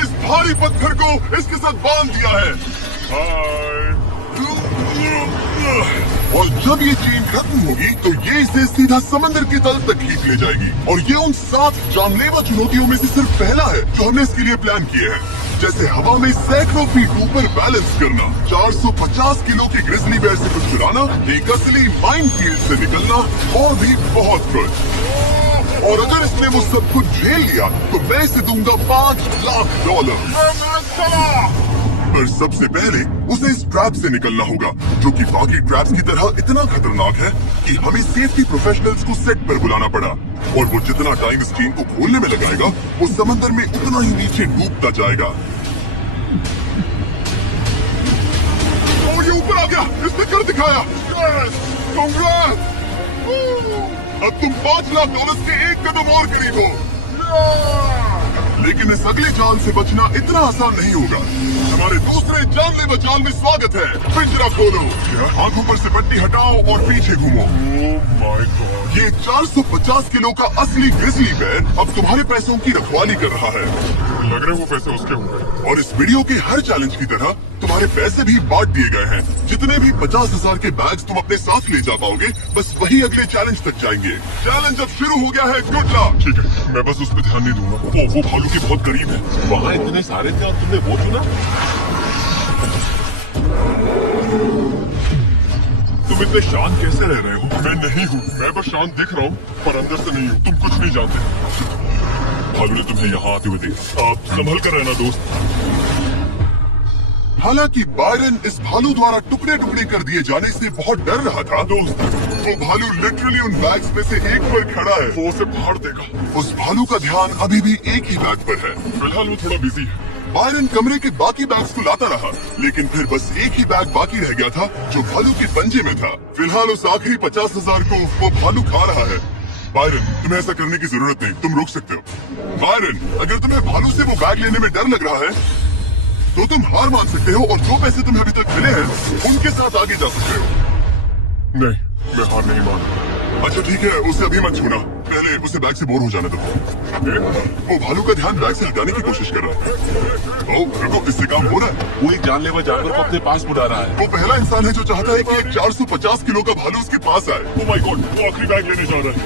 मैंने इस भारी पत्थर को इसके साथ बांध दिया है। और जब ये चेन खत्म होगी तो ये इसे सीधा समंदर के तल तक खींच ले जाएगी। और ये उन 7 जानलेवा चुनौतियों में से सिर्फ पहला है जो हमने इसके लिए प्लान किए हैं, जैसे हवा में सैकड़ों फीट ऊपर बैलेंस करना, 450 किलो की ग्रिजली बेयर से कुछ चुराना, एक असली माइनफील्ड से निकलना और भी बहुत कुछ। और अगर इसने वो सब कुछ झेल लिया तो मैं इसे दूंगा $5 लाख। पर सबसे पहले उसे इस ट्रैप से निकलना होगा, जो कि बाकी ट्रैप्स की तरह इतना खतरनाक है कि हमें सेफ्टी प्रोफेशनल्स को सेट पर बुलाना पड़ा। और वो जितना टाइम इस चेन को खोलने में लगाएगा वो समंदर में उतना ही नीचे डूबता जाएगा। ये ऊपर आ गया, इसने कर दिखाया। कांग्रेस! अब तुम $5 लाख के एक कदम और करीब हो। लेकिन इस अगले जाल से बचना इतना आसान नहीं होगा। हमारे दूसरे जानलेवा जाल में स्वागत है। पिंजरा खोलो, आंखों पर से पट्टी हटाओ और पीछे घूमो। My God! ये 450 किलो का असली ग्रिजली बेयर अब तुम्हारे पैसों की रखवाली कर रहा है। लग रहा है वो पैसे उसके होंगे। और इस वीडियो के हर चैलेंज की तरह तुम्हारे पैसे भी बांट दिए गए हैं। जितने भी 50,000 के बैग्स तुम अपने साथ ले जा पाओगे, बस वही अगले चैलेंज तक जाएंगे। चैलेंज अब शुरू हो गया है। Good luck. ठीक है, मैं बस उस पर ध्यान नहीं दूंगा। वो भालू के बहुत करीब है। वहाँ इतने सारे थे और तुमने वो चुना? तुम इतने शांत कैसे रह रहे हो? मैं नहीं हूँ, मैं बस शांत दिख रहा हूँ पर अंदर से नहीं हूँ। तुम कुछ नहीं जानते। भालू ने तुम्हें यहाँ आते हुए देखा। आप संभल कर रहना दोस्त। हालांकि बायरन इस भालू द्वारा टुकड़े टुकड़े कर दिए जाने से बहुत डर रहा था। दोस्त, वो भालू लिटरली उन बैग्स में से एक पर खड़ा है। वो उसे फाड़ देगा। उस भालू का ध्यान अभी भी एक ही बैग पर है। फिलहाल वो थोड़ा बिजी है। बायरन कमरे के बाकी बैग्स को लाता रहा, लेकिन फिर बस एक ही बैग बाकी रह गया था जो भालू के पंजे में था। फिलहाल उस आखिरी 50,000 को वो भालू खा रहा है। बायरन, तुम्हें ऐसा करने की जरूरत नहीं, तुम रुक सकते हो। बायरन, अगर तुम्हें भालू से वो बैग लेने में डर लग रहा है तो तुम हार मान सकते हो और जो पैसे तुम्हें अभी तक मिले हैं उनके साथ आगे जा सकते हो। नहीं, मैं हार नहीं मानता। अच्छा ठीक है, उसे अभी मत छूना, पहले उसे बैग से बोर हो जाने दो। वो भालू का ध्यान बैग से हटाने की कोशिश कर रहा है। ओ, रुको, इससे काम हो रहा है। वो एक जानलेवा जानवर को अपने पास बुला रहा है। वो पहला इंसान है जो चाहता है कि एक 450 किलो का भालू उसके पास आए। ओह माय गॉड, वो आखिरी बैग लेने जा रहा है।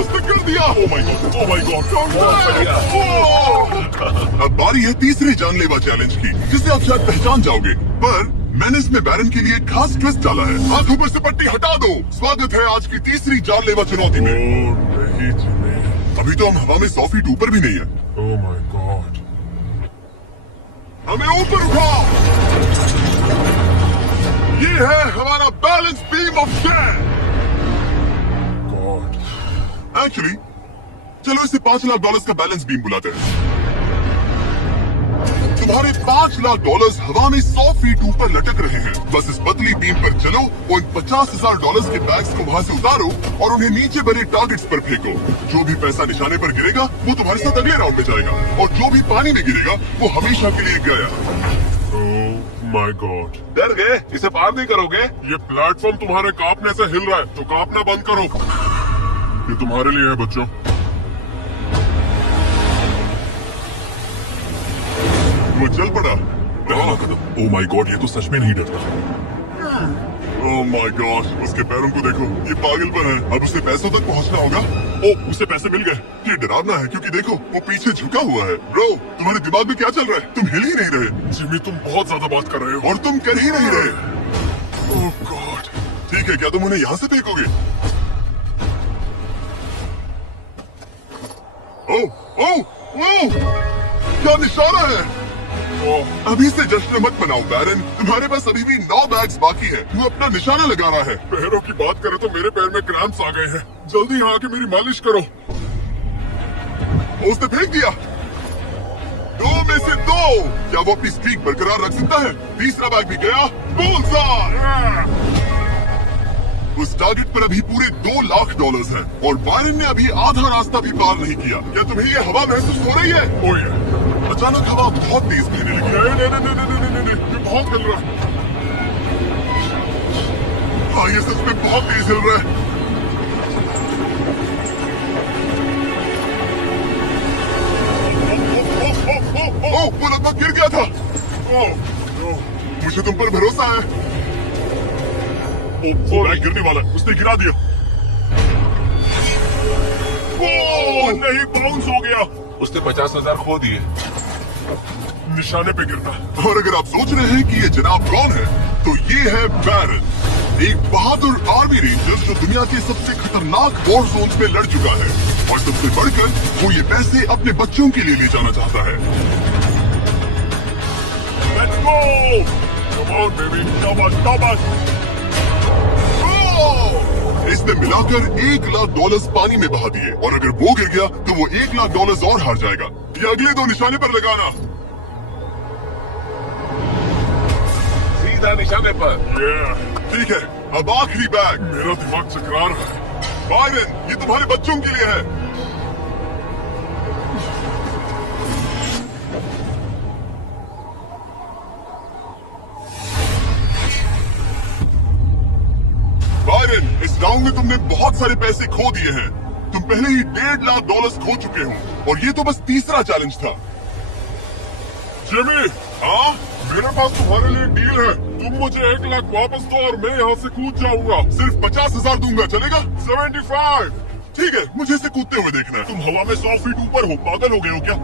उसने कर दिया। Oh my God, oh my God. अब बारी है तीसरे जानलेवा चैलेंज की, जिसे आप शायद पहचान जाओगे, पर मैंने इसमें बैरन के लिए खास ट्विस्ट डाला है। आंखों पर से पट्टी हटा दो। स्वागत है आज की तीसरी जानलेवा चुनौती में। नहीं, अभी तो हम हवा में 100 फीट ऊपर भी नहीं है। Oh my God. हमें ऊपर उठाओ। ये है हमारा balance beam of death. God. Actually चलो इसे $5 लाख का बैलेंस बीम बुलाते हैं। तुम्हारे $5 लाख हवा में 100 फीट ऊपर लटक रहे हैं। बस इस पतली बीम पर चलो और इन $50,000 के बैग्स को वहाँ से उतारो और उन्हें नीचे बने टारगेट्स पर फेंको। जो भी पैसा निशाने पर गिरेगा वो तुम्हारे साथ अगले राउंड में जाएगा, और जो भी पानी में गिरेगा वो हमेशा के लिए गया। Oh my God. डर गए? इसे पार नहीं करोगे? ये प्लेटफॉर्म तुम्हारे कांपने से हिल रहा है, तो कांपना बंद करो। ये तुम्हारे लिए है बच्चों। वो चल पड़ा। ओह माय गॉड, ये तो सच में नहीं डरता। ओह माय गॉड, उसके पैरों को देखो, ये पागलपन है। अब उसे पैसों तक पहुंचना होगा। ओह, उसे पैसे मिल गए। ये डरावना है क्योंकि देखो वो पीछे झुका हुआ है। ब्रो, तुम्हारे दिमाग में क्या चल रहा है? तुम हिल ही नहीं रहे। जिमी, तुम बहुत ज्यादा बात कर रहे हो। और तुम कर ही नहीं रहे। ओह गॉड। ठीक है, क्या तुम उन्हें यहाँ से फेंकोगे? ओह ओह ओह, क्या निशाना है? अभी से जश्न मत मनाओ बैरन, तुम्हारे पास अभी भी 9 बैग्स बाकी है। वो अपना निशाना लगा रहा है। पैरों की बात करें तो मेरे पैर में क्रैम्प्स आ गए हैं। जल्दी यहाँ आके मेरी मालिश करो। उसने फेंक दिया। 2 में से 2। क्या वो अपनी स्ट्रीक बरकरार रख सकता है? तीसरा बैग भी गया। बुल्सआई! उस टारगेट पर अभी पूरे $2 लाख हैं और बायरन ने अभी आधा रास्ता भी पार नहीं किया। क्या तुम्हें ये हवा महसूस हो रही है? ओह ये अचानक हवा बहुत तेज बहने लगी। नहीं, ये बहुत हिल रहा है। हाँ, ये सच में बहुत तेज हिल रहा है। मुझे तुम पर भरोसा है। वो बैग गिरने वाला है, उसने गिरा दिया। ओ नहीं, बाउंस हो गया। उसने 50,000 खो दिए। निशाने पे गिरना। और अगर आप सोच रहे हैं कि ये जनाब कौन है, तो ये है बैरन, एक बहादुर आर्मी रेंजर जो दुनिया के सबसे खतरनाक वॉर जोन्स में लड़ चुका है। और सबसे बढ़कर वो ये पैसे अपने बच्चों के लिए ले जाना चाहता है। Let's go! Come on, baby. Thomas. इसने मिलाकर $1,00,000 पानी में बहा दिए, और अगर वो गिर गया तो वो $1,00,000 और हार जाएगा। ये अगले 2 निशाने पर लगाना। सीधा निशाने पर। ठीक है, अब आखिरी बैग। मेरा दिमाग चकरा रहा है। बायरन, ये तुम्हारे बच्चों के लिए है। बायरन, इस राउंड में तुमने बहुत सारे पैसे खो दिए हैं। तुम पहले ही $1,50,000 खो चुके हो, और ये तो बस तीसरा चैलेंज था। जिमी, हाँ, मेरे पास तुम्हारे लिए डील है। तुम मुझे 1,00,000 वापस दो और मैं यहाँ से कूद जाऊंगा। सिर्फ 50,000 दूंगा, चलेगा? 75। ठीक है, मुझे इसे कूदते हुए देखना है। तुम हवा में 100 फीट ऊपर हो, पागल हो गए हो क्या?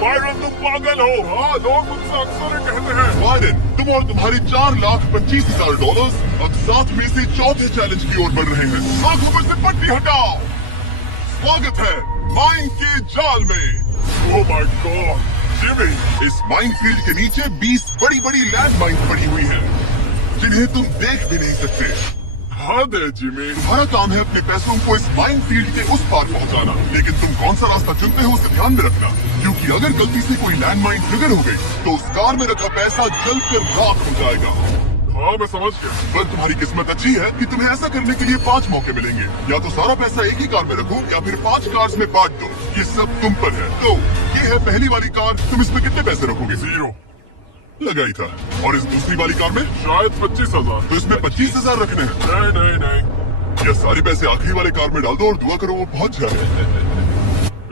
बायरन, तुम पागल हो। हाँ, लोग मुझसे अक्सर ये कहते हैं। बायरन, तुम और तुम्हारे $4,25,000 अब साथ में से चौथे चैलेंज की ओर बढ़ रहे हैं। आंखों पर से पट्टी हटाओ। स्वागत है माइन के जाल में। ओह माय गॉड, जिमी, इस माइन फील्ड के नीचे 20 बड़ी बड़ी लैंड माइन पड़ी हुई है, जिन्हें तुम देख भी नहीं सकते। हद है जिमी। तुम्हारा काम है अपने पैसों को इस माइन फील्ड के उस पार पहुंचाना, लेकिन तुम कौन सा रास्ता चुनते हो उसे ध्यान में रखना, क्योंकि अगर गलती से कोई लैंड माइन ट्रिगर हो गई तो उस कार में रखा पैसा जलकर राख हो जाएगा। हाँ, मैं समझ गया। पर तुम्हारी किस्मत अच्छी है कि तुम्हें ऐसा करने के लिए 5 मौके मिलेंगे। या तो सारा पैसा एक ही कार में रखो, या फिर 5 कार्स में बांट दो। ये सब तुम पर है। तो ये है पहली वाली कार, तुम इसमें कितने पैसे रखोगे? 0। लगा ही था। और इस दूसरी वाली कार में? शायद 25,000। तो इसमें 25,000 रखने हैं। नहीं। या सारे पैसे आखिरी वाले कार में डाल दो और दुआ करो वो पहुंच जाए।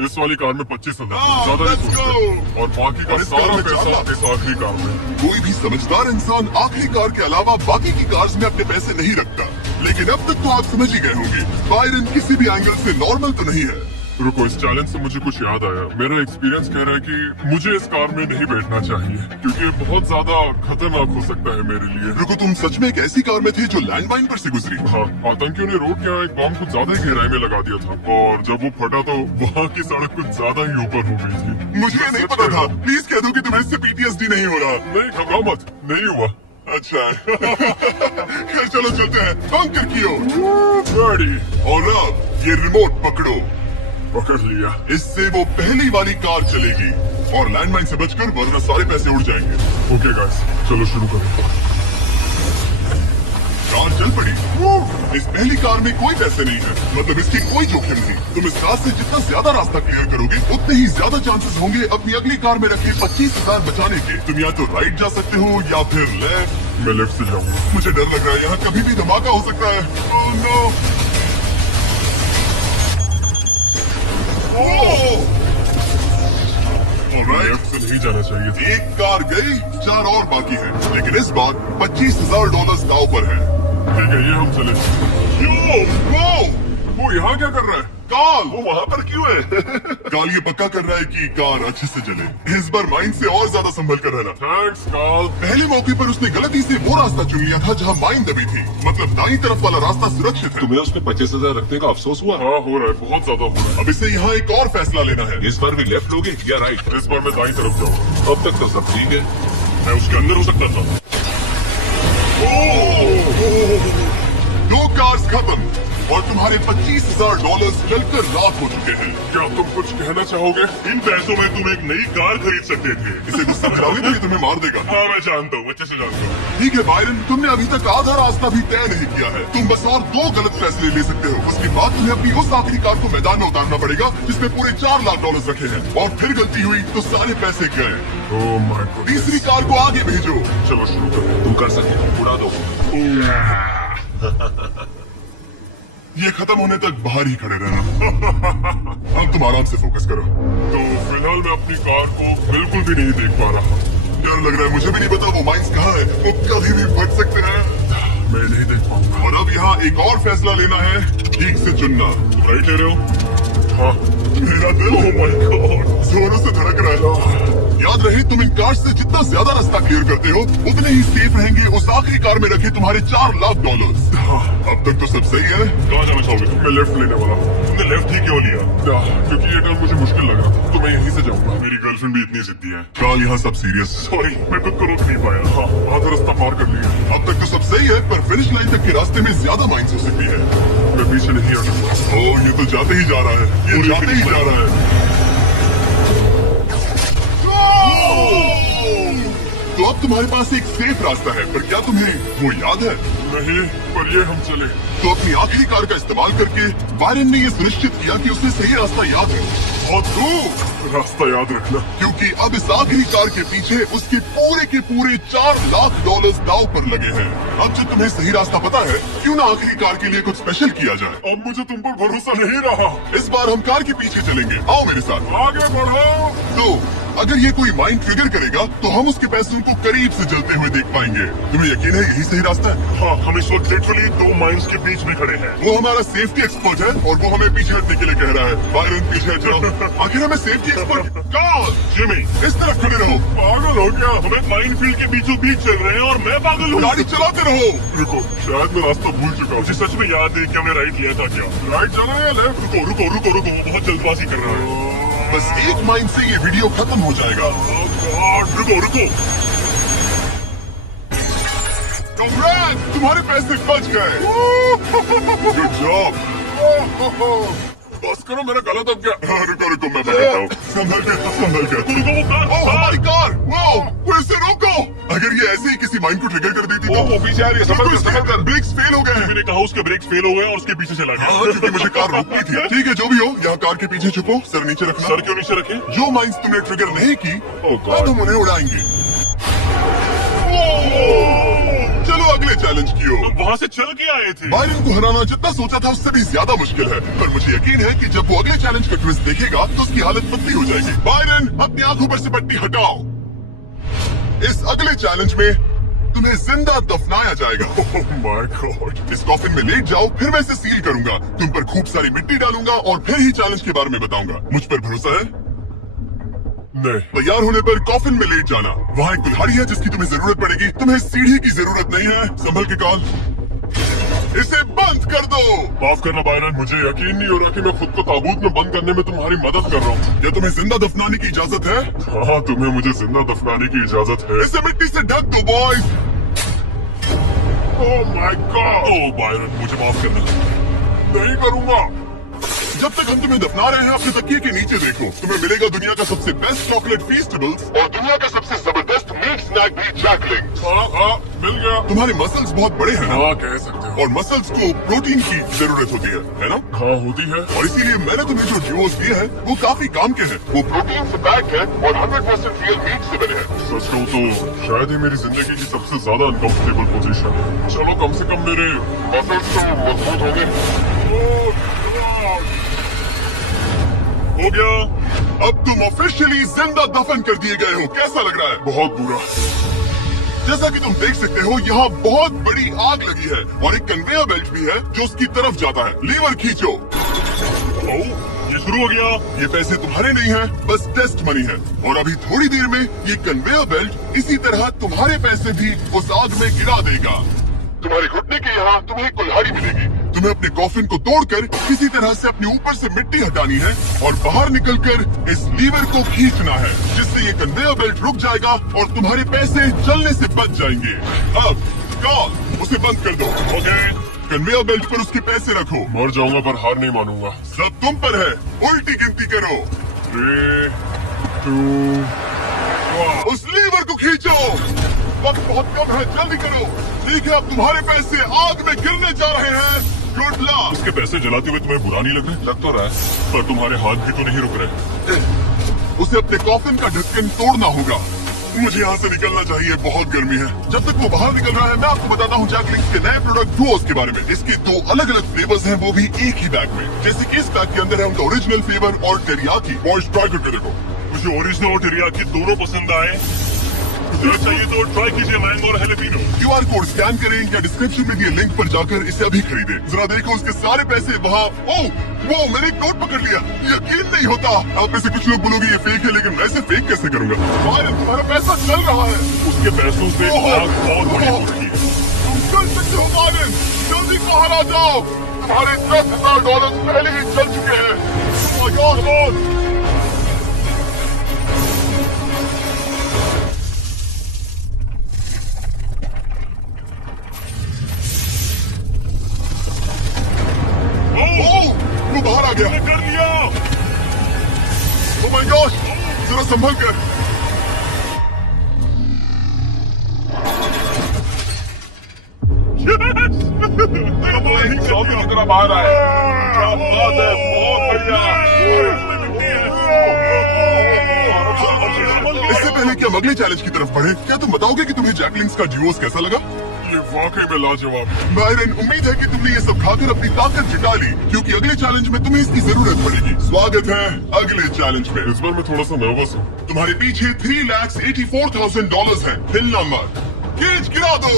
इस वाली कार में 25,000, हाँ, ज्यादा नहीं let's सोचते। और बाकी का और इस कार सारा में पैसा 4 इस आखिरी कार में। कोई भी समझदार इंसान आखिरी कार के अलावा बाकी की कार्स में अपने पैसे नहीं रखता। लेकिन अब तक तो आप समझ ही गए होंगे, बायरन किसी भी एंगल से नॉर्मल तो नहीं है। रुको, इस चैलेंज से मुझे कुछ याद आया। मेरा एक्सपीरियंस कह रहा है कि मुझे इस कार में नहीं बैठना चाहिए, क्योंकि ये बहुत ज्यादा खतरनाक हो सकता है मेरे लिए। रुको, तुम सच में एक ऐसी कार में थे जो लैंडमाइन पर से गुजरी? हाँ, आतंकियों ने रोड के यहाँ एक बम कुछ ज्यादा ही गहराई में लगा दिया था, और जब वो फटा तो वहाँ की सड़क कुछ ज्यादा ही ऊपर हो गई थी। मुझे ये नहीं पता था। प्लीज कह दो कि तुम्हें इससे PTSD नहीं हो रहा। नहीं, घबराओ मत, नहीं हुआ। अच्छा खैर चलो चलते हैं बंकर की ओर। गाड़ी और अब ये रिमोट पकड़ो। पकड़ लिया। इससे वो पहली वाली कार चलेगी और लैंडमाइन से बचकर, वरना सारे पैसे उड़ जाएंगे। ओके गाइस, चलो शुरू करें। कार चल पड़ी। इस पहली कार में कोई पैसे नहीं है, मतलब इसकी कोई जोखिम नहीं। तुम इस कार से जितना ज्यादा रास्ता क्लियर करोगे, उतने ही ज्यादा चांसेस होंगे अपनी अगली कार में रखे 25,000 बचाने के। तुम या तो राइट जा सकते हो या फिर लेफ्ट। मैं लेफ्ट से जाऊंगा। मुझे डर लग रहा है, यहाँ कभी भी धमाका हो सकता है। Oh, no! Alright. लेफ्ट से नहीं जाना चाहिए था। एक कार गई, 4 और बाकी है, लेकिन इस बार $25,000 दाव पर है। ठीक है, ये हम चले। वो यहाँ क्या कर रहा है? काल वो वहाँ पर क्यों है? काल ये पक्का कर रहा है कि कार अच्छे से चले। इस बार माइंड से और ज्यादा संभल कर रहना। Thanks Carl. पहले मौके पर उसने गलती से वो रास्ता चुन लिया था जहाँ माइन दबी थी, मतलब दाईं तरफ वाला रास्ता सुरक्षित है। तुम्हें उसमें 25,000 रखने का अफसोस हुआ? हाँ, हो रहा है, बहुत ज्यादा हो रहा है। अब इसे यहाँ एक और फैसला लेना है। इस बार भी लेफ्ट लोगे या राइट? इस बार मैं दाईं तरफ जाऊंगा। अब तक तो सब ठीक है। मैं उसके अंदर हो सकता था। 2 कार्स खत्म और तुम्हारे $25,000 जलकर राख हो चुके हैं। क्या तुम कुछ कहना चाहोगे? इन पैसों में तुम एक नई कार खरीद सकते थे। इसे गुस्सा दिलाओगे तो ये तुम्हें मार देगा। हाँ, मैं जानता हूँ, अच्छे से जानता हूँ। ठीक है बायरन, तुमने अभी तक आधा रास्ता भी तय नहीं किया है। तुम बस और 2 गलत फैसले ले सकते हो। उसके बाद तुम्हें अपनी उस आखिरी कार को मैदान में उतारना पड़ेगा जिसमें पूरे $4,00,000 रखे हैं, और फिर गलती हुई तो सारे पैसे गए। Oh my God. तीसरी कार को आगे भेजो। चलो शुरू करें। तुम कर सकते हो, उड़ा दो। ये खत्म होने तक बाहर ही खड़े रहना। अब तुम आराम से फोकस करो। तो फिलहाल मैं अपनी कार को बिल्कुल भी नहीं देख पा रहा। डर लग रहा है, मुझे भी नहीं पता वो माइंस कहाँ है। वो कभी भी फट सकते हैं। मैं नहीं देख पाऊंगा। और अब यहाँ एक और फैसला लेना है, ठीक से चुनना। तुम राइट ले रहे हो? हाँ। मेरा दिल ओह माय गॉड, जोरों से धड़क रहा है। याद रहे, तुम इन कार्ड से जितना ज्यादा रास्ता क्लियर करते हो उतने ही सेफ रहेंगे उस आखिरी कार में रखे तुम्हारे $4 लाख। अब तक तो सब सही है। कहाँ जाना चाहोगे? मैं लेफ्ट लेने वाला हूँ। तुमने लेफ्ट ही क्यों लिया? क्योंकि ये टर्न मुझे मुश्किल लग रहा था, तो मैं यहीं से जाऊंगा। मेरी गर्लफ्रेंड भी इतनी जिद्दी है। काल, यहाँ सब सीरियस। सॉरी, मैं खुद को रोक नहीं पाया। हाँ, आधा रास्ता पार कर लिया। अब तक तो सब सही है, पर फिनिश लाइन तक के रास्ते में ज्यादा माइंस हो सकती है। मैं पीछे नहीं हटूंगा। ओह, ये तो जाते ही जा रहा है। ये पूरी जाते ही finish जा line। रहा है। तो अब तुम्हारे पास एक सेफ रास्ता है, पर क्या तुम्हें वो याद है? नहीं, पर ये हम चले। तो अपनी आखिरी कार का इस्तेमाल करके बायरन ने ये सुनिश्चित किया कि उसे सही रास्ता याद है। और तू रास्ता याद रखना। क्योंकि अब इस आखिरी कार के पीछे उसके पूरे $4 लाख दाव पर लगे हैं। अब जब तुम्हें सही रास्ता पता है, क्यों ना आखिरी कार के लिए कुछ स्पेशल किया जाए। अब मुझे तुम पर भरोसा नहीं रहा। इस बार हम कार के पीछे चलेंगे। आओ मेरे साथ। आगे बढ़ो। तो अगर ये कोई माइंड ट्रिगर करेगा तो हम उसके पैसों को करीब से जलते हुए देख पाएंगे। तुम्हें यकीन है यही सही रास्ता है? हाँ, हम इस वक्त लिटरली 2 माइंस के बीच में खड़े हैं। वो हमारा सेफ्टी एक्सपर्ट है और वो हमें पीछे हटने के लिए कह रहा है। बायरन, पीछे हट जाओ। आखिर हमें सेफ्टी एक्सपर्ट कॉल। जिमी, इस तरफ खड़े रहो। पागल हो क्या? हम एक माइन फील्ड के बीचों बीच चल रहे हैं और मैं पागल हूँ। गाड़ी चलाते रहो। रुको, शायद मैं रास्ता भूल चुका हूँ। मुझे सच में याद है कि हमने राइट लिया था क्या? राइट जाना है या लेफ्ट? रुको रुको रुको रुको, वो बहुत जल्दबाजी कर रहा है। बस एक माइंड से ये वीडियो खत्म हो जाएगा। रुको रुको। कॉन्ग्रेट्स, तुम्हारे पैसे बच गए। Good job. बस करो, मेरा गलत अब क्या? रुको रुको, मैं बताता हूँ। संभल के, संभल के। रुको, वो कार। ओह, हमारी कार। वाओ, वो इसे रोको। अगर ये ऐसे ही किसी माइंड को ट्रिगर कर देती तो वो पीछे आ रही है। संभल कर। ब्रेक्स फेल हो गए हैं। मैंने कहा उसके ब्रेक्स फेल हो गए और उसके पीछे चला हाँ, गया। क्योंकि मुझे कार रोकनी थी। ठीक है, जो भी हो, यहाँ कार के पीछे छुपो, सर नीचे रखना। सर क्यों नीचे रखे? जो माइंस तुमने ट्रिगर नहीं की, Oh God। अब हम उन्हें उड़ाएंगे। चलो अगले चैलेंज की ओर। तुम वहाँ से चल के आए थे। बायरन को हराना जितना सोचा था उससे भी ज्यादा मुश्किल है, पर मुझे यकीन है कि जब वो अगले चैलेंज का ट्विस्ट देखेगा तो उसकी हालत पतली हो जाएगी। बायरन, अपनी आंखों पर से पट्टी हटाओ। इस अगले चैलेंज में तुम्हें जिंदा दफनाया जाएगा। Oh my God। इस कॉफिन में लेट जाओ, फिर मैं इसे सील करूंगा, तुम पर खूब सारी मिट्टी डालूंगा और फिर ही चैलेंज के बारे में बताऊंगा। मुझ पर भरोसा है? नहीं। तैयार होने पर कॉफिन में लेट जाना। वहाँ एक कुल्हाड़ी है जिसकी तुम्हें जरूरत पड़ेगी। तुम्हें सीढ़ी की जरूरत नहीं है। संभल के कॉल। इसे बंद कर दो। माफ करना बायरन, मुझे यकीन नहीं हो रहा कि मैं खुद को ताबूत में बंद करने में तुम्हारी मदद कर रहा हूँ। क्या तुम्हें जिंदा दफनाने की इजाजत है? हाँ, तुम्हें मुझे जिंदा दफनाने की इजाजत है। इसे मिट्टी से ढक दो boys. Oh my God. Oh Byron, मुझे माफ करना। नहीं करूँगा। जब तक हम तुम्हें दफना रहे हैं, अपने तकिए के नीचे देखो। तुम्हें मिलेगा दुनिया का सबसे बेस्ट चॉकलेट फीस्टेबल्स और दुनिया का सबसे जबरदस्त मीट स्नैक भी, जैकलिंग। हाँ, मिल गया। तुम्हारे मसल्स बहुत बड़े हैं ना? हाँ, कह सकते हो। और मसल्स को प्रोटीन की जरूरत होती है ना? हाँ, होती है। और इसीलिए मैंने तुम्हें जो ड्यूओस दिए हैं वो काफी काम के हैं। वो प्रोटीन से पैक्ड है और 100% रियल मीट से बने हैं। सच कहूँ तो शायद ही मेरी जिंदगी की सबसे ज्यादा अनकंफर्टेबल पोजीशन है। चलो, कम से कम मेरे मसल्स तो मजबूत होंगे। हो गया। अब तुम ऑफिशियली जिंदा दफन कर दिए गए हो। कैसा लग रहा है? बहुत बुरा। जैसा कि तुम देख सकते हो, यहाँ बहुत बड़ी आग लगी है और एक कन्वेयर बेल्ट भी है जो उसकी तरफ जाता है। लीवर खींचो। ओह, ये शुरू हो गया। ये पैसे तुम्हारे नहीं हैं, बस टेस्ट मनी है। और अभी थोड़ी देर में ये कन्वेयर बेल्ट इसी तरह तुम्हारे पैसे भी उस आग में गिरा देगा। तुम्हारे घुटने के यहाँ तुम्हें कुल्हाड़ी मिलेगी। तुम्हें अपने कॉफिन को तोड़कर किसी तरह से अपने ऊपर से मिट्टी हटानी है और बाहर निकलकर इस लीवर को खींचना है, जिससे ये कन्वेयर बेल्ट रुक जाएगा और तुम्हारे पैसे जलने से बच जाएंगे। अब कॉल, उसे बंद कर दो। ओके। कन्वेयर बेल्ट पर उसके पैसे रखो। मर जाऊंगा पर हार नहीं मानूंगा। सब तुम पर है। उल्टी गिनती करो। 3, 2, 1। उस लीवर को खींचो। वक्त बहुत कम है, जल्दी करो। ठीक है, अब तुम्हारे पैसे आग में गिरने जा रहे हैं। Good luck. उसके पैसे जलाते हुए तुम्हें बुरा नहीं लग रहा? लग तो रहा है, पर तुम्हारे हाथ भी तो नहीं रुक रहे। उसे अपने कॉफिन का ढक्कन तोड़ना होगा। मुझे यहाँ से निकलना चाहिए, बहुत गर्मी है। जब तक वो बाहर निकल रहा है मैं आपको बताता हूँ जैक लिंक्स के नए प्रोडक्ट डुओस के बारे में। इसके 2 अलग अलग फ्लेवर्स हैं, वो भी एक ही बैग में। जैसे कि इस बैग के अंदर है उनका ओरिजिनल फ्लेवर और टेरियाकी। बॉयज ट्राई करके देखो। मुझे ओरिजिनल और टेरियाकी दोनों पसंद आए। मुझे चाहिए तो ट्राई कीजिए मैंगो और हैलेपिनो। QR कोड स्कैन करें या डिस्क्रिप्शन में दिए लिंक पर जाकर इसे अभी खरीदें। जरा देखो उसके सारे पैसे वहाँ। ओह वो मैंने एक नोट पकड़ लिया, यकीन नहीं होता। आप में से कुछ लोग बोलोगे ये फेक है, लेकिन मैं इसे फेक कैसे करूंगा? तुम्हारा पैसा चल रहा है। उसके पैसों से आग बहुत बड़ी होती है। तुम चल सकते हो मार्टिन, जल्दी बाहर आ जाओ। तुम्हारे $10,000 पहले ही चल चुके हैं। Oh my God, Lord! वो बाहर आ गया। कर लिया। Oh my gosh! जरा संभल कर। शॉपिंग की तरह बाहर आए। क्या बात है, बहुत बढ़िया। इससे पहले कि हम अगले चैलेंज की तरफ बढ़े, क्या तुम बताओगे कि तुम्हें जैक लिंक्स का ड्यूओस कैसा लगा? ये वाकई में लाजवाब है। बायरन, उम्मीद है कि तुमने ये सब खाकर अपनी ताकत जुटा ली, क्योंकि अगले चैलेंज में तुम्हें इसकी जरूरत पड़ेगी। स्वागत है अगले चैलेंज में। इस बार मैं थोड़ा सा नर्वस हूँ। तुम्हारे पीछे $3,84,000 है। हिलना मत। गेज गिरा दो।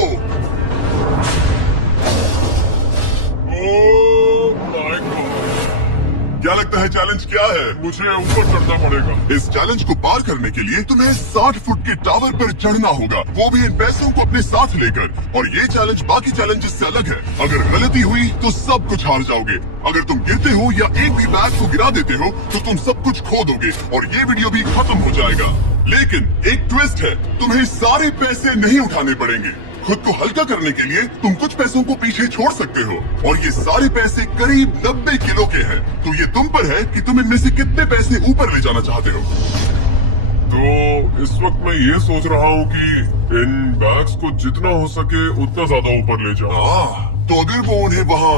Oh my God. क्या लगता है चैलेंज क्या है? मुझे ऊपर चढ़ना पड़ेगा। इस चैलेंज को पार करने के लिए तुम्हें 60 फुट के टावर पर चढ़ना होगा, वो भी इन पैसों को अपने साथ लेकर। और ये चैलेंज बाकी चैलेंजेस से अलग है। अगर गलती हुई तो सब कुछ हार जाओगे। अगर तुम गिरते हो या एक भी बैग को गिरा देते हो तो तुम सब कुछ खो दोगे और ये वीडियो भी खत्म हो जाएगा। लेकिन एक ट्विस्ट है, तुम्हें सारे पैसे नहीं उठाने पड़ेंगे। खुद को हल्का करने के लिए तुम कुछ पैसों को पीछे छोड़ सकते हो, और ये सारे पैसे करीब 90 किलो के हैं। तो ये तुम पर है कि तुम इनमें से कितने पैसे ऊपर ले जाना चाहते हो। तो इस वक्त मैं ये सोच रहा हूँ कि इन बैग्स को जितना हो सके उतना ज्यादा ऊपर ले जाऊँ। तो अगर वो उन्हें वहाँ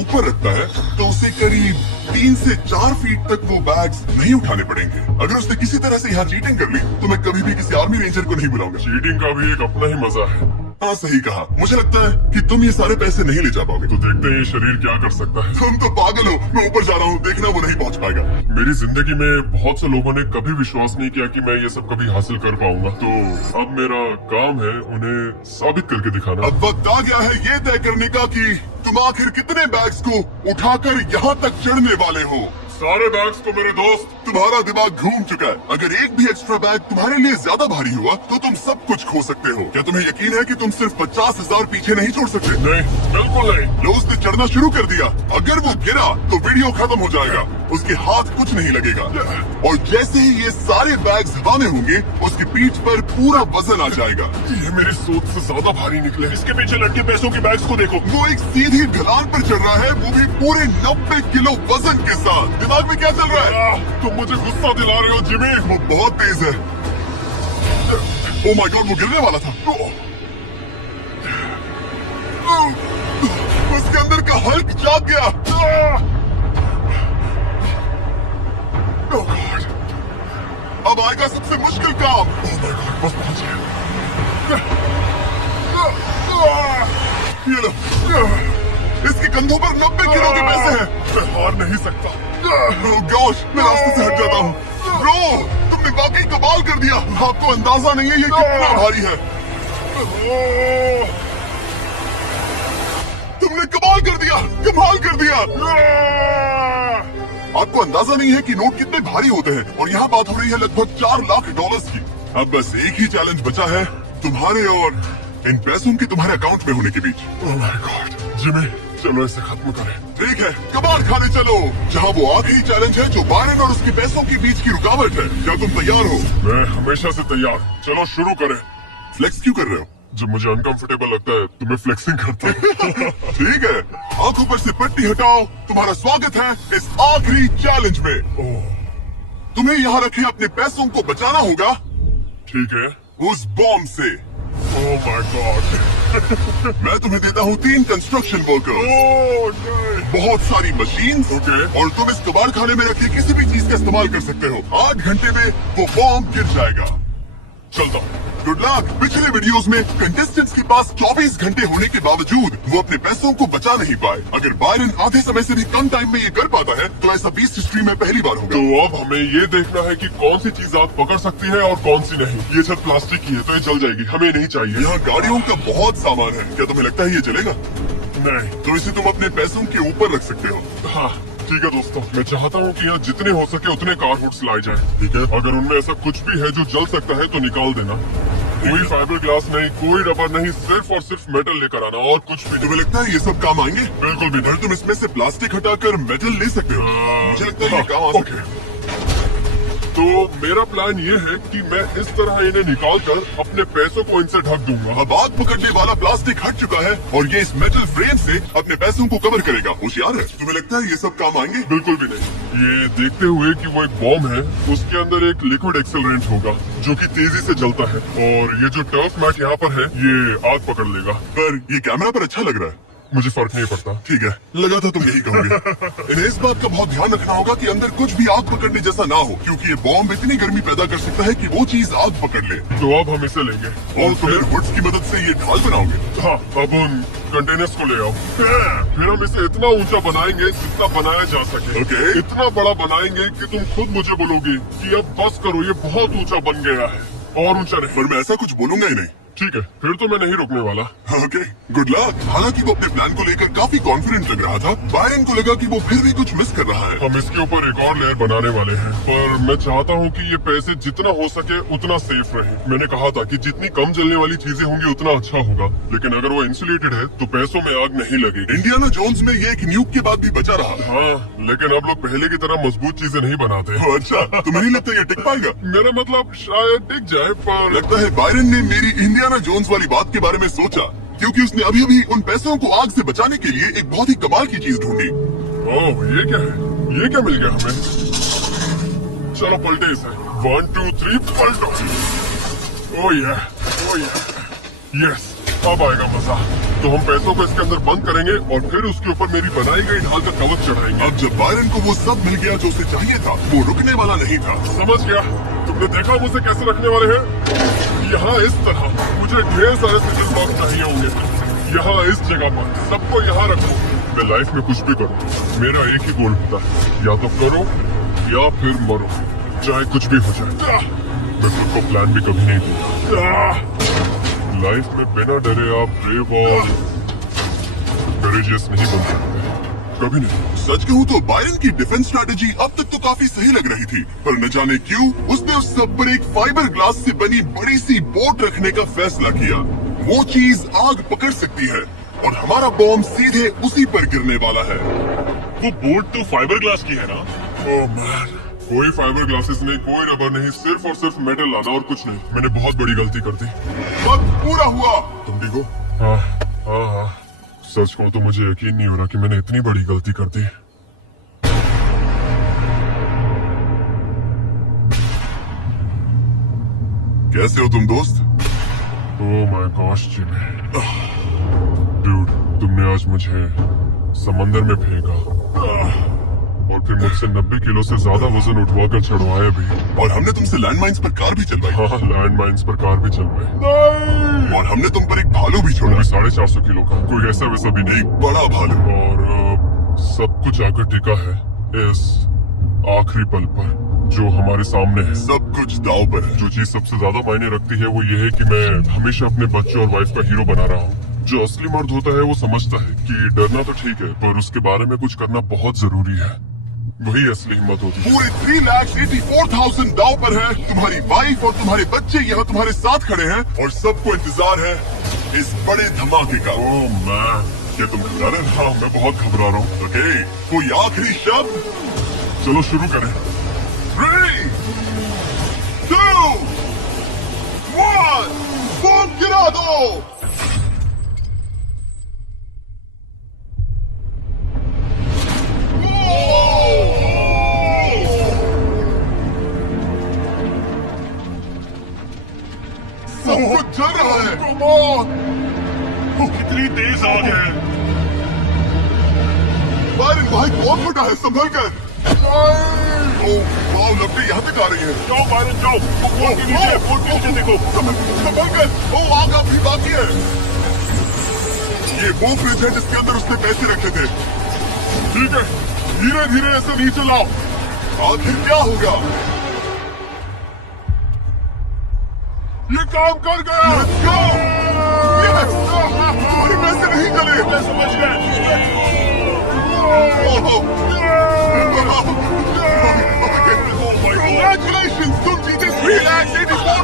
ऊपर रखता है तो उसे करीब 3 से 4 फीट तक वो बैग्स नहीं उठाने पड़ेंगे। अगर उसने किसी तरह से यहाँ चीटिंग कर ली तो मैं कभी भी किसी आर्मी रेंजर को नहीं बुलाऊंगा। चीटिंग का भी एक अपना ही मजा है। हाँ सही कहा। मुझे लगता है कि तुम ये सारे पैसे नहीं ले जा पाओगे। तो देखते हैं ये शरीर क्या कर सकता है। तुम तो पागल हो। मैं ऊपर जा रहा हूँ, देखना वो नहीं पहुँच पाएगा। मेरी जिंदगी में बहुत से लोगों ने कभी विश्वास नहीं किया कि मैं ये सब कभी हासिल कर पाऊंगा। तो अब मेरा काम है उन्हें साबित करके दिखाना। अब वक्त आ गया है ये तय करने का कि तुम आखिर कितने बैग्स को उठाकर यहाँ तक चढ़ने वाले हो। सारे बैग्स को मेरे दोस्त। तुम्हारा दिमाग घूम चुका है। अगर एक भी एक्स्ट्रा बैग तुम्हारे लिए ज्यादा भारी हुआ तो तुम सब कुछ खो सकते हो। क्या तुम्हें यकीन है कि तुम सिर्फ 50,000 पीछे नहीं छोड़ सकते? नहीं, बिल्कुल नहीं। लोग ने चढ़ना शुरू कर दिया। अगर वो गिरा तो वीडियो खत्म हो जाएगा, उसके हाथ कुछ नहीं लगेगा। और जैसे ही ये सारे बैग्स हवा में होंगे उसकी पीठ पर पूरा वजन आ जाएगा। ये मेरी सोच से ज्यादा भारी निकले। इसके पीछे लटके पैसों के बैग्स को देखो। वो एक सीधी ढलान पर चढ़ रहा है, वो भी पूरे 90 किलो वजन के साथ। दिमाग में क्या चल रहा है? तुम मुझे गुस्सा दिला रहे हो जिमी। वो बहुत तेज है। ओ माय गॉड, वो गिरने वाला था। उसके अंदर का हल्क जाग गया। Oh God! अब आएगा सबसे मुश्किल काम। Oh my God, बस पहुंच गया। ये लो, इसके कंधों पर 90 किलो के पैसे हैं। मैं हार नहीं सकता। Oh gosh, मैं रास्ते से हट जाता हूँ। ब्रो, तुमने वाकई कमाल कर दिया। आपको अंदाजा नहीं है ये कितना भारी है। तुमने कमाल कर दिया, कमाल कर दिया। आपको अंदाजा नहीं है कि नोट कितने भारी होते हैं, और यहाँ बात हो रही है लगभग $4 लाख की। अब बस एक ही चैलेंज बचा है, तुम्हारे और इन पैसों के तुम्हारे अकाउंट में होने के बीच। ओह माय गॉड, जिमी, चलो इसे खत्म करें। ठीक है, कबाड़ खाने चलो, जहाँ वो आखिरी चैलेंज है जो बायरन और उसके पैसों के बीच की रुकावट है। क्या तुम तैयार हो? मैं हमेशा से तैयार। चलो शुरू करें। फ्लेक्स क्यों कर रहे हो? जब मुझे अनकंफर्टेबल लगता है तो मैं फ्लेक्सिंग करता हूँ। ठीक है, आंखों पर से पट्टी हटाओ। तुम्हारा स्वागत है इस आखिरी चैलेंज में। तुम्हें यहाँ रखे अपने पैसों को बचाना होगा ठीक है। उस बॉम्ब से। Oh my God. मैं तुम्हें देता हूँ 3 कंस्ट्रक्शन वर्कर्स, बहुत सारी मशीन्स, ओके। और तुम इस कबाड़ खाने में रखे किसी भी चीज का इस्तेमाल कर सकते हो। 8 घंटे में वो बॉम्ब गिर जाएगा। चलता हूँ। Good luck. पिछले वीडियोस में कंटेस्टेंट्स के पास 24 घंटे होने के बावजूद वो अपने पैसों को बचा नहीं पाए। अगर बायरन आधे समय से भी कम टाइम में ये कर पाता है तो ऐसा बीस्ट हिस्ट्री में पहली बार होगा। तो अब हमें ये देखना है कि कौन सी चीज आग पकड़ सकती है और कौन सी नहीं। ये छत प्लास्टिक की है तो ये जल जाएगी, हमें नहीं चाहिए। यहाँ गाड़ियों का बहुत सामान है, क्या तुम्हें लगता है ये चलेगा? नहीं। तो इसे तुम अपने पैसों के ऊपर रख सकते हो। हाँ ठीक है दोस्तों, मैं चाहता हूँ कि यहाँ जितने हो सके उतने कारवुड्स लाए जाएं। ठीक है। अगर उनमें ऐसा कुछ भी है जो जल सकता है तो निकाल देना। कोई फाइबर ग्लास नहीं, कोई रबर नहीं, सिर्फ और सिर्फ मेटल लेकर आना और कुछ भी। तुम्हें लगता है ये सब काम आएंगे? बिल्कुल भी पर तुम इसमें से प्लास्टिक हटाकर मेटल ले सकते हो। मुझे लगता है ये काम आ सकता है। तो मेरा प्लान ये है कि मैं इस तरह इन्हें निकालकर अपने पैसों को इनसे ढक दूंगा। अब आग पकड़ने वाला प्लास्टिक हट चुका है और ये इस मेटल फ्रेम से अपने पैसों को कवर करेगा। होशियार है। तुम्हें लगता है ये सब काम आएंगे? बिल्कुल भी नहीं। ये देखते हुए कि वो एक बॉम्ब है, उसके अंदर एक लिक्विड एक्सेलरेंट होगा जो कि तेजी से जलता है, और ये जो टर्फ मैट यहाँ पर है ये आग पकड़ लेगा। पर ये कैमरा पर अच्छा लग रहा है। मुझे फर्क नहीं पड़ता। ठीक है, लगा था तुम यही कहोगे। इन्हें इस बात का बहुत ध्यान रखना होगा कि अंदर कुछ भी आग पकड़ने जैसा ना हो, क्योंकि ये बॉम्ब इतनी गर्मी पैदा कर सकता है कि वो चीज आग पकड़ ले। तो अब हम इसे लेंगे और तुम्हें वुड्स की मदद से ये ढाल बनाओगे। हाँ, अब उन कंटेनर्स को ले आओ। फिर हम इसे इतना ऊंचा बनाएंगे जितना बनाया जा सके। ओके। इतना बड़ा बनाएंगे कि तुम खुद मुझे बोलोगे कि अब बस करो, ये बहुत ऊंचा बन गया है, और ऊंचा नहीं। पर मैं ऐसा कुछ बोलूंगा ही नहीं। ठीक है, फिर तो मैं नहीं रुकने वाला। Okay, good luck. हालांकि वो अपने प्लान को लेकर काफी कॉन्फिडेंट लग रहा था, बायरन को लगा कि वो फिर भी कुछ मिस कर रहा है। हम इसके ऊपर एक और लेयर बनाने वाले हैं, पर मैं चाहता हूँ कि ये पैसे जितना हो सके उतना सेफ रहे। मैंने कहा था कि जितनी कम जलने वाली चीजें होंगी उतना अच्छा होगा, लेकिन अगर वो इंसुलेटेड है तो पैसों में आग नहीं लगेगी। इंडियाना जोन्स में ये एक न्यूक के बाद भी बचा रहा। हाँ, लेकिन अब लोग पहले की तरह मजबूत चीजें नहीं बनाते। अच्छा, तुम्हें नहीं लगता ये टिक पाएगा? मेरा मतलब शायद टिक जाए, पर लगता है बायरन ने मेरी इंडियाना जोन्स वाली बात के बारे में सोचा, क्योंकि उसने अभी अभी उन पैसों को आग से बचाने के लिए एक बहुत ही कमाल की चीज ढूंढी। ओह, ये क्या है? ये क्या मिल गया हमें? चलो पलटे इसे। 1 2 3 पलटो। ओह या, यस, अब आएगा मजा। तो हम पैसों को इसके अंदर बंद करेंगे और फिर उसके ऊपर मेरी बनाई गई ढाल का कवच चढ़ाएंगे। अब जब बायरन को वो सब मिल गया जो उसे चाहिए था, वो रुकने वाला नहीं था। समझ गया। तुमने देखा मुझे कैसे रखने वाले हैं? यहाँ इस तरह। मुझे ढेर सारे सिजल बॉक्स चाहिए होंगे। यहाँ इस जगह पर सबको यहाँ रखो। मैं लाइफ में कुछ भी करूँ, मेरा एक ही गोल होता है, या तो करो या फिर मरो, चाहे कुछ भी हो जाए। मैं खुद को प्लान भी कभी नहीं दूंगा। लाइफ में बिना डरे आप ब्रेव और करेजियस नहीं बन सकते, कभी नहीं। सच कहूँ तो बायरन की डिफेंस स्ट्रैटेजी अब तक तो काफी सही लग रही थी, पर न जाने क्यों उसने उस सब पर एक फाइबर ग्लास से बनी बड़ी सी बोट रखने का फैसला किया। वो चीज आग पकड़ सकती है और हमारा बॉम्ब सीधे उसी पर गिरने वाला है। वो बोट तो फाइबर ग्लास की है ना? ओह मैन, कोई फाइबर ग्लासेस नहीं, कोई रबर नहीं, सिर्फ और सिर्फ मेटल लाना और कुछ नहीं। मैंने बहुत बड़ी गलती कर दी। वक्त पूरा हुआ। तुम ठीक हो? हाँ, सच को तो मुझे यकीन नहीं हो रहा कि मैंने इतनी बड़ी गलती कर दी। कैसे हो तुम दोस्त? Oh my gosh Jimmy, dude, तुमने आज मुझे समंदर में फेंका और फिर मुझसे 90 किलो से ज्यादा वजन उठवाकर चढ़वाया भी। और हमने तुमसे लैंडमाइंस पर कार भी चलवाई। हाँ, लैंड माइन्स पर कार भी चलवाई। और हमने तुम पर एक भालू भी छोड़ा। 450 किलो का, कोई ऐसा वैसा भी नहीं, एक बड़ा भालू। और सब कुछ आकर टिका है इस आखिरी पल पर जो हमारे सामने है। सब कुछ दाव पर है। जो चीज सबसे ज्यादा मायने रखती है वो ये है कि मैं हमेशा अपने बच्चे और वाइफ का हीरो बना रहा हूँ। जो असली मर्द होता है वो समझता है कि डरना तो ठीक है, पर उसके बारे में कुछ करना बहुत जरूरी है। वही असली हिम्मत होती है। पूरे 3,84,000 दाव पर है। तुम्हारी वाइफ और तुम्हारे बच्चे यहाँ तुम्हारे साथ खड़े हैं और सबको इंतजार है इस बड़े धमाके का। ओह मैन, क्या तुम घबरा रहे हो? हाँ, मैं बहुत घबरा रहा हूँ। ओके, कोई आखिरी शब्द? चलो शुरू करें। 3, 2, 1, बम गिरा दो। सब कुछ जल रहा है। कितनी तेज आग है। बायरन भाई बहुत छोटा है, संभल कर। वाह, लवली यहाँ तक आ रही है। जाओ बाहर जाओ, बोट के नीचे देखो। संभल कर। आग अभी बाकी है। ये वो फ्रिज है जिसके अंदर उसने पैसे रखे थे। ठीक है, धीरे धीरे ऐसे नीचे लाओ। आखिर क्या होगा? ये काम कर गया। Let's go! Yes! तुम्हारे पैसे नहीं चले। मैं समझ Congratulations! तुम जीते $3,84,000।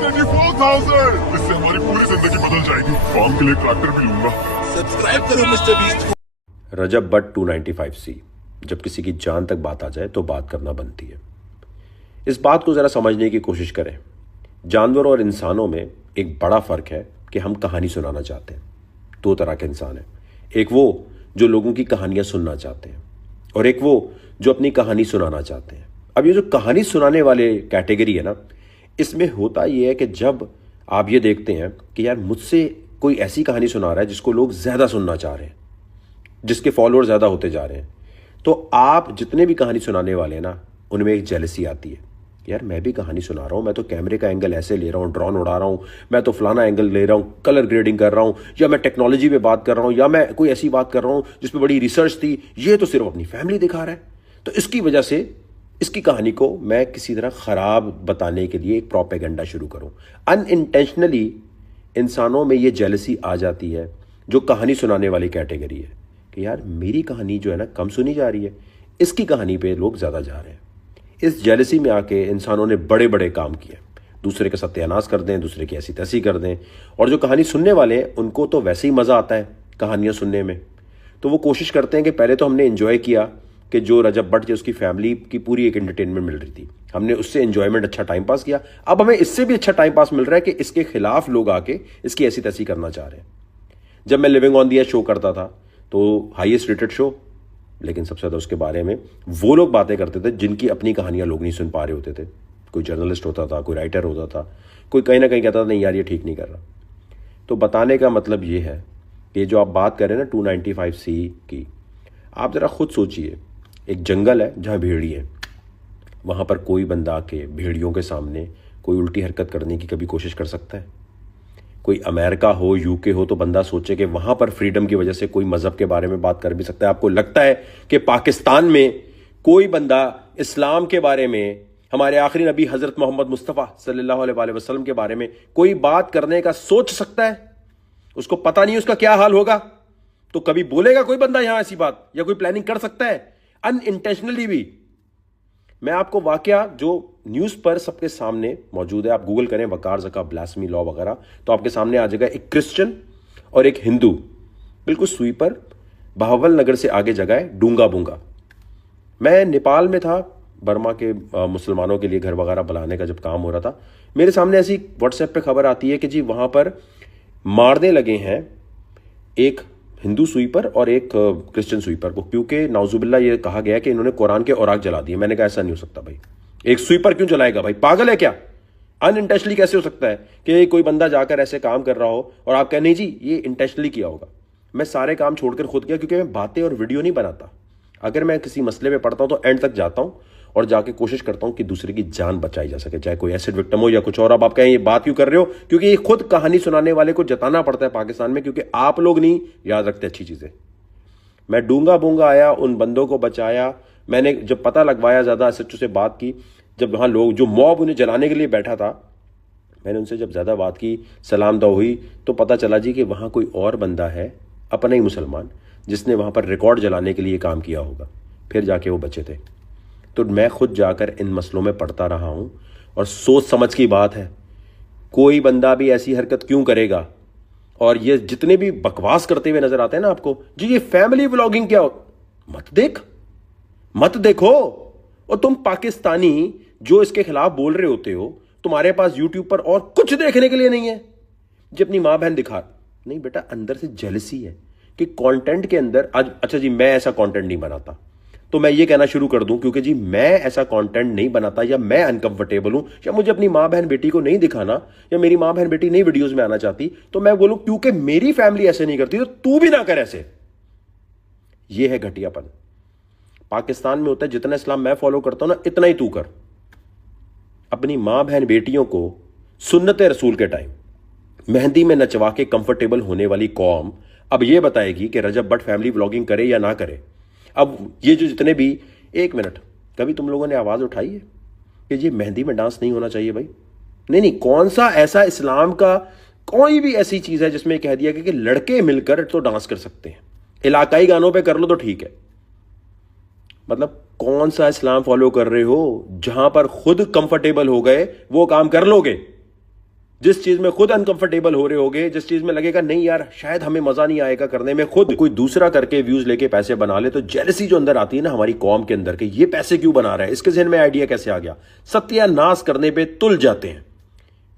$3,84,000। इससे हमारी पूरी जिंदगी बदल जाएगी। काम के लिए ट्रैक्टर भी लूंगा। सब्सक्राइब करो mister beast. Recep but 295C। जब किसी की जान तक बात आ जाए तो बात करना बनती है। इस बात को ज़रा समझने की कोशिश करें। जानवरों और इंसानों में एक बड़ा फ़र्क है कि हम कहानी सुनाना चाहते हैं। दो तरह के इंसान हैं, एक वो जो लोगों की कहानियाँ सुनना चाहते हैं और एक वो जो अपनी कहानी सुनाना चाहते हैं। अब ये जो कहानी सुनाने वाले कैटेगरी है ना, इसमें होता ये है कि जब आप ये देखते हैं कि यार मुझसे कोई ऐसी कहानी सुना रहा है जिसको लोग ज़्यादा सुनना चाह रहे हैं, जिसके फॉलोअर ज़्यादा होते जा रहे हैं, तो आप जितने भी कहानी सुनाने वाले हैं ना, उनमें एक जेलसी आती है। यार मैं भी कहानी सुना रहा हूँ, मैं तो कैमरे का एंगल ऐसे ले रहा हूँ, ड्रोन उड़ा रहा हूँ, मैं तो फलाना एंगल ले रहा हूँ, कलर ग्रेडिंग कर रहा हूँ, या मैं टेक्नोलॉजी पे बात कर रहा हूँ, या मैं कोई ऐसी बात कर रहा हूँ जिसमें बड़ी रिसर्च थी। ये तो सिर्फ अपनी फैमिली दिखा रहा है। तो इसकी वजह से इसकी कहानी को मैं किसी तरह ख़राब बताने के लिए एक प्रोपेगेंडा शुरू करूँ। अनइंटेंशनली इंसानों में ये जेलसी आ जाती है जो कहानी सुनाने वाली कैटेगरी है कि यार मेरी कहानी जो है ना कम सुनी जा रही है, इसकी कहानी पे लोग ज़्यादा जा रहे हैं। इस जेलसी में आके इंसानों ने बड़े बड़े काम किए, दूसरे का सत्यानाश कर दें, दूसरे की ऐसी तैसी कर दें। और जो कहानी सुनने वाले हैं उनको तो वैसे ही मज़ा आता है कहानियाँ सुनने में, तो वो कोशिश करते हैं कि पहले तो हमने एंजॉय किया कि जो रजब भट्ट उसकी फैमिली की पूरी एक एंटरटेनमेंट मिल रही थी, हमने उससे एंजॉयमेंट अच्छा टाइम पास किया। अब हमें इससे भी अच्छा टाइम पास मिल रहा है कि इसके खिलाफ लोग आके इसकी ऐसी तैसी करना चाह रहे हैं। जब मैं living on the edge show करता था तो हाईएस्ट रेटेड शो, लेकिन सबसे ज़्यादा उसके बारे में वो लोग बातें करते थे जिनकी अपनी कहानियाँ लोग नहीं सुन पा रहे होते थे। कोई जर्नलिस्ट होता था, कोई राइटर होता था, कोई कहीं ना कहीं कहता था नहीं यार ये ठीक नहीं कर रहा। तो बताने का मतलब ये है कि जो आप बात करें ना 295C की, आप ज़रा खुद सोचिए, एक जंगल है जहाँ भेड़िए हैं, वहाँ पर कोई बंदा आके भेड़ियों के सामने कोई उल्टी हरकत करने की कभी कोशिश कर सकता है? कोई अमेरिका हो, यूके हो, तो बंदा सोचे कि वहाँ पर फ्रीडम की वजह से कोई मज़हब के बारे में बात कर भी सकता है। आपको लगता है कि पाकिस्तान में कोई बंदा इस्लाम के बारे में, हमारे आखिरी नबी हज़रत मोहम्मद मुस्तफ़ा सल्लल्लाहु अलैहि वसल्लम के बारे में कोई बात करने का सोच सकता है? उसको पता नहीं उसका क्या हाल होगा, तो कभी बोलेगा कोई बंदा यहाँ ऐसी बात, या कोई प्लानिंग कर सकता है अनइंटेंशनली भी? मैं आपको वाकया जो न्यूज़ पर सबके सामने मौजूद है, आप गूगल करें वकार ज़का ब्लास्मी लॉ वगैरह, तो आपके सामने आ जाएगा एक क्रिश्चियन और एक हिंदू बिल्कुल सुई पर, बहावल नगर से आगे जगह है डूंगा बूंगा। मैं नेपाल में था, बर्मा के मुसलमानों के लिए घर वगैरह बुलाने का जब काम हो रहा था, मेरे सामने ऐसी व्हाट्सएप पे खबर आती है कि जी वहाँ पर मारने लगे हैं एक हिंदू स्वीपर और एक क्रिश्चियन स्वीपर को, क्योंकि नाउजुबिल्ला ये कहा गया कि इन्होंने कुरान के औराक जला दिए। मैंने कहा ऐसा नहीं हो सकता भाई, एक स्वीपर क्यों जलाएगा भाई, पागल है क्या? अनइंटेंशनली कैसे हो सकता है कि कोई बंदा जाकर ऐसे काम कर रहा हो और आप कहें नहीं जी ये इंटेंशनली किया होगा? मैं सारे काम छोड़कर खुद किया, क्योंकि मैं बातें और वीडियो नहीं बनाता। अगर मैं किसी मसले में पढ़ता हूं तो एंड तक जाता हूं और जाके कोशिश करता हूं कि दूसरे की जान बचाई जा सके, चाहे कोई एसिड विक्टिम हो या कुछ और। अब आप कहें ये बात क्यों कर रहे हो? क्योंकि ये खुद कहानी सुनाने वाले को जताना पड़ता है पाकिस्तान में, क्योंकि आप लोग नहीं याद रखते अच्छी चीजें। मैं डूंगा बूंगा आया, उन बंदों को बचाया, मैंने जब पता लगवाया, ज़्यादा SHO से बात की, जब वहाँ लोग जो मॉब उन्हें जलाने के लिए बैठा था, मैंने उनसे जब ज़्यादा बात की, सलाम दुआ हुई, तो पता चला जी कि वहाँ कोई और बंदा है, अपना ही मुसलमान, जिसने वहाँ पर रिकॉर्ड जलाने के लिए काम किया होगा, फिर जाके वो बचे थे। तो मैं खुद जाकर इन मसलों में पढ़ता रहा हूँ और सोच समझ की बात है, कोई बंदा भी ऐसी हरकत क्यों करेगा? और ये जितने भी बकवास करते हुए नजर आते हैं ना आपको, जी ये फैमिली व्लॉगिंग क्या हो, मत देखो। और तुम पाकिस्तानी जो इसके खिलाफ बोल रहे होते हो, तुम्हारे पास यूट्यूब पर और कुछ देखने के लिए नहीं है, जो अपनी मां बहन दिखा नहीं। बेटा अंदर से जेलसी है कि कंटेंट के अंदर आज, अच्छा जी मैं ऐसा कंटेंट नहीं बनाता, तो मैं ये कहना शुरू कर दूं क्योंकि जी मैं ऐसा कंटेंट नहीं बनाता, या मैं अनकंफर्टेबल हूं, या मुझे अपनी मां बहन बेटी को नहीं दिखाना, या मेरी मां बहन बेटी नई वीडियोस में आना चाहती, तो मैं बोलूं क्योंकि मेरी फैमिली ऐसे नहीं करती तो तू भी ना कर ऐसे। ये है घटियापन। पाकिस्तान में होता है जितना इस्लाम मैं फॉलो करता हूं ना इतना ही तू कर। अपनी मां बहन बेटियों को सुन्नत रसूल के टाइम मेहंदी में नचवा के कंफर्टेबल होने वाली कौम अब यह बताएगी कि रजब भट्ट फैमिली व्लॉगिंग करे या ना करे। अब ये जो जितने भी, एक मिनट, कभी तुम लोगों ने आवाज उठाई है कि ये मेहंदी में डांस नहीं होना चाहिए भाई? नहीं, कौन सा ऐसा इस्लाम का कोई भी ऐसी चीज है जिसमें कह दिया कि लड़के मिलकर तो डांस कर सकते हैं? इलाकाई गानों पे कर लो तो ठीक है, मतलब कौन सा इस्लाम फॉलो कर रहे हो जहां पर खुद कंफर्टेबल हो गए वो काम कर लोगे? जिस चीज में खुद अनकंफर्टेबल हो रहे होगे, जिस चीज में लगेगा नहीं यार शायद हमें मजा नहीं आएगा करने में, खुद कोई दूसरा करके व्यूज लेके पैसे बना ले तो जेलसी जो अंदर आती है ना हमारी कौम के अंदर के ये पैसे क्यों बना रहा है, इसके जहन में आइडिया कैसे आ गया, सत्यानाश करने पे तुल जाते हैं।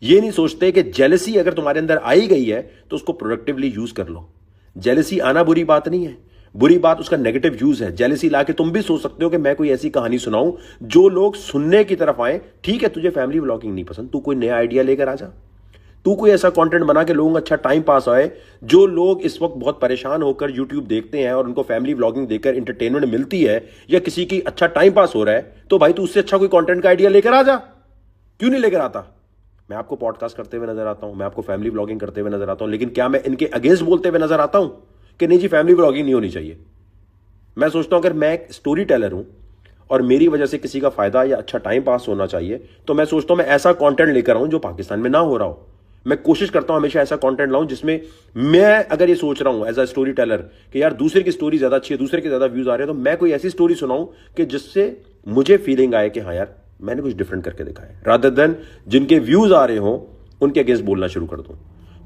ये नहीं सोचते कि जेलसी अगर तुम्हारे अंदर आई गई है तो उसको प्रोडक्टिवली यूज कर लो। जेलसी आना बुरी बात नहीं है, बुरी बात उसका नेगेटिव यूज है। जेलसी लाके तुम भी सोच सकते हो कि मैं कोई ऐसी कहानी सुनाऊं जो लोग सुनने की तरफ आए। ठीक है, तुझे फैमिली व्लॉगिंग नहीं पसंद, तू कोई नया आइडिया लेकर आ जा, तू कोई ऐसा कंटेंट बना के लोगों का अच्छा टाइम पास आए। जो लोग इस वक्त बहुत परेशान होकर यूट्यूब देखते हैं और उनको फैमिली व्लॉगिंग देखकर इंटरटेनमेंट मिलती है या किसी की अच्छा टाइम पास हो रहा है, तो भाई तू उससे अच्छा कोई कंटेंट का आइडिया लेकर आ जा। क्यों नहीं लेकर आता? मैं आपको पॉडकास्ट करते हुए नजर आता हूं, मैं आपको फैमिली व्लॉगिंग करते हुए नजर आता हूं, लेकिन क्या मैं इनके अगेंस्ट बोलते हुए नजर आता हूं कि नहीं जी फैमिली व्लॉगिंग नहीं होनी चाहिए? मैं सोचता हूं अगर मैं एक स्टोरी टेलर हूं और मेरी वजह से किसी का फायदा या अच्छा टाइम पास होना चाहिए तो मैं सोचता हूं मैं ऐसा कंटेंट लेकर आऊं जो पाकिस्तान में ना हो रहा हो। मैं कोशिश करता हूं हमेशा ऐसा कंटेंट लाऊं जिसमें मैं अगर ये सोच रहा हूं एज अ स्टोरी टेलर कि यार दूसरे की स्टोरी ज्यादा अच्छी है, दूसरे के ज्यादा व्यूज आ रहे हैं, तो मैं कोई ऐसी स्टोरी सुनाऊं कि जिससे मुझे फीलिंग आए कि हाँ यार मैंने कुछ डिफरेंट करके दिखाया, रादर देन जिनके व्यूज आ रहे हों उनके अगेंस्ट बोलना शुरू कर दूं।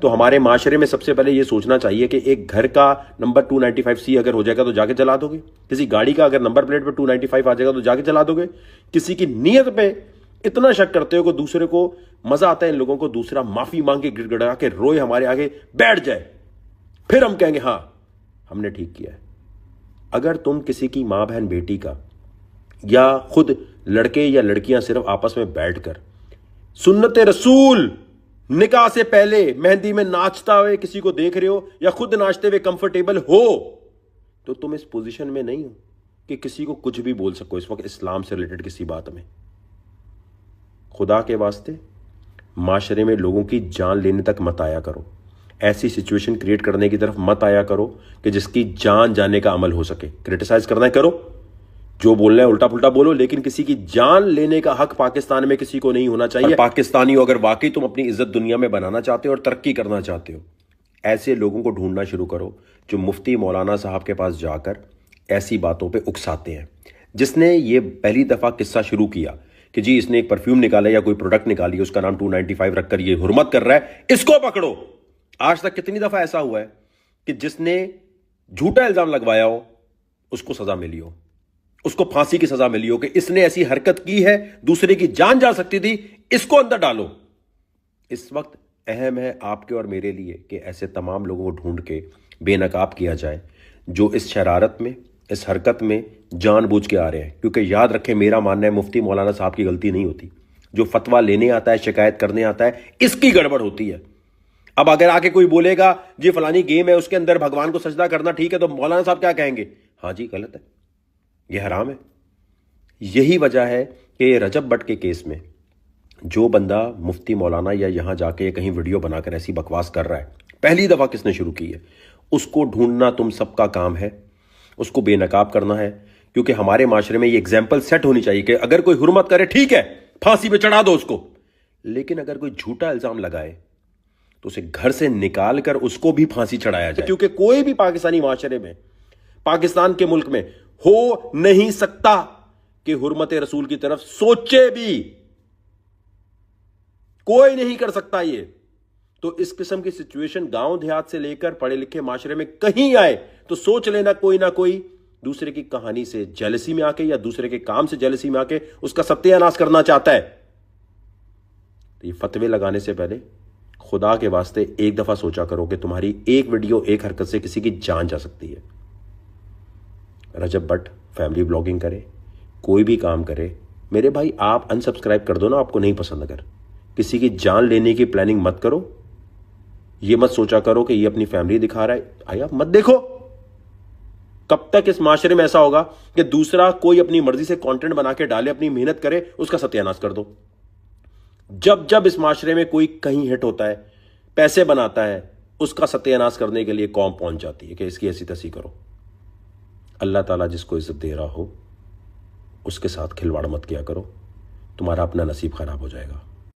तो हमारे माशरे में सबसे पहले यह सोचना चाहिए कि एक घर का नंबर 295C अगर हो जाएगा तो जाके जला दोगे, किसी गाड़ी का अगर नंबर प्लेट पे 295 आ जाएगा तो जाके जला दोगे, किसी की नीयत पे इतना शक करते हो कि दूसरे को मजा आता है इन लोगों को दूसरा माफी मांग के गिड़गिड़ा के रोए हमारे आगे बैठ जाए, फिर हम कहेंगे हाँ हमने ठीक किया है। अगर तुम किसी की मां बहन बेटी का या खुद लड़के या लड़कियां सिर्फ आपस में बैठकर सुन्नत रसूल निकाह से पहले मेहंदी में नाचता हुए किसी को देख रहे हो या खुद नाचते हुए कंफर्टेबल हो तो तुम इस पोजीशन में नहीं हो कि किसी को कुछ भी बोल सको इस वक्त इस्लाम से रिलेटेड किसी बात में। खुदा के वास्ते माशरे में लोगों की जान लेने तक मत आया करो, ऐसी सिचुएशन क्रिएट करने की तरफ मत आया करो कि जिसकी जान जाने का अमल हो सके। क्रिटिसाइज करना है करो, जो बोलना है उल्टा पुल्टा बोलो, लेकिन किसी की जान लेने का हक पाकिस्तान में किसी को नहीं होना चाहिए। पाकिस्तानी हो अगर वाकई तुम अपनी इज्जत दुनिया में बनाना चाहते हो और तरक्की करना चाहते हो, ऐसे लोगों को ढूंढना शुरू करो जो मुफ्ती मौलाना साहब के पास जाकर ऐसी बातों पे उकसाते हैं। जिसने ये पहली दफा किस्सा शुरू किया कि जी इसने एक परफ्यूम निकाला या कोई प्रोडक्ट निकाली, उसका नाम 295 रखकर ये हुर्मत कर रहा है, इसको पकड़ो। आज तक कितनी दफा ऐसा हुआ है कि जिसने झूठा इल्जाम लगवाया हो उसको सजा मिली हो, उसको फांसी की सजा मिली हो कि इसने ऐसी हरकत की है, दूसरे की जान जा सकती थी, इसको अंदर डालो। इस वक्त अहम है आपके और मेरे लिए कि ऐसे तमाम लोगों को ढूंढ के बेनकाब किया जाए जो इस शरारत में, इस हरकत में जानबूझ के आ रहे हैं। क्योंकि याद रखें, मेरा मानना है मुफ्ती मौलाना साहब की गलती नहीं होती, जो फतवा लेने आता है, शिकायत करने आता है, इसकी गड़बड़ होती है। अब अगर आके कोई बोलेगा जी फलानी गेम है उसके अंदर भगवान को सजदा करना ठीक है, तो मौलाना साहब क्या कहेंगे? हाँ जी गलत है, यह हराम है। यही वजह है कि रजब भट्ट के केस में जो बंदा मुफ्ती मौलाना या यहां जाके कहीं वीडियो बनाकर ऐसी बकवास कर रहा है, पहली दफा किसने शुरू की है, उसको ढूंढना तुम सबका काम है, उसको बेनकाब करना है। क्योंकि हमारे माशरे में ये एग्जाम्पल सेट होनी चाहिए कि अगर कोई हुर्मत करे ठीक है, फांसी पे चढ़ा दो उसको, लेकिन अगर कोई झूठा इल्जाम लगाए तो उसे घर से निकाल कर उसको भी फांसी चढ़ाया जाए। क्योंकि कोई भी पाकिस्तानी माशरे में, पाकिस्तान के मुल्क में हो नहीं सकता कि हुर्मत रसूल की तरफ सोचे भी, कोई नहीं कर सकता ये। तो इस किस्म की सिचुएशन गांव देहात से लेकर पढ़े लिखे माशरे में कहीं आए तो सोच लेना कोई ना कोई दूसरे की कहानी से जेलसी में आके या दूसरे के काम से जेलसी में आके उसका सत्यानाश करना चाहता है। तो ये फतवे लगाने से पहले खुदा के वास्ते एक दफा सोचा करो कि तुम्हारी एक वीडियो, एक हरकत से किसी की जान जा सकती है। रजब भट्ट फैमिली ब्लॉगिंग करे, कोई भी काम करे, मेरे भाई आप अनसब्सक्राइब कर दो ना, आपको नहीं पसंद। अगर किसी की जान लेने की प्लानिंग मत करो, ये मत सोचा करो कि ये अपनी फैमिली दिखा रहा है, आइए आप मत देखो। कब तक इस माशरे में ऐसा होगा कि दूसरा कोई अपनी मर्जी से कंटेंट बना के डाले, अपनी मेहनत करे, उसका सत्यानाश कर दो। जब जब इस माशरे में कोई कहीं हिट होता है, पैसे बनाता है, उसका सत्यानाश करने के लिए कौम पहुंच जाती है कि इसकी ऐसी तैसी करो। अल्लाह ताला जिसको इज्जत दे रहा हो उसके साथ खिलवाड़ मत किया करो, तुम्हारा अपना नसीब खराब हो जाएगा।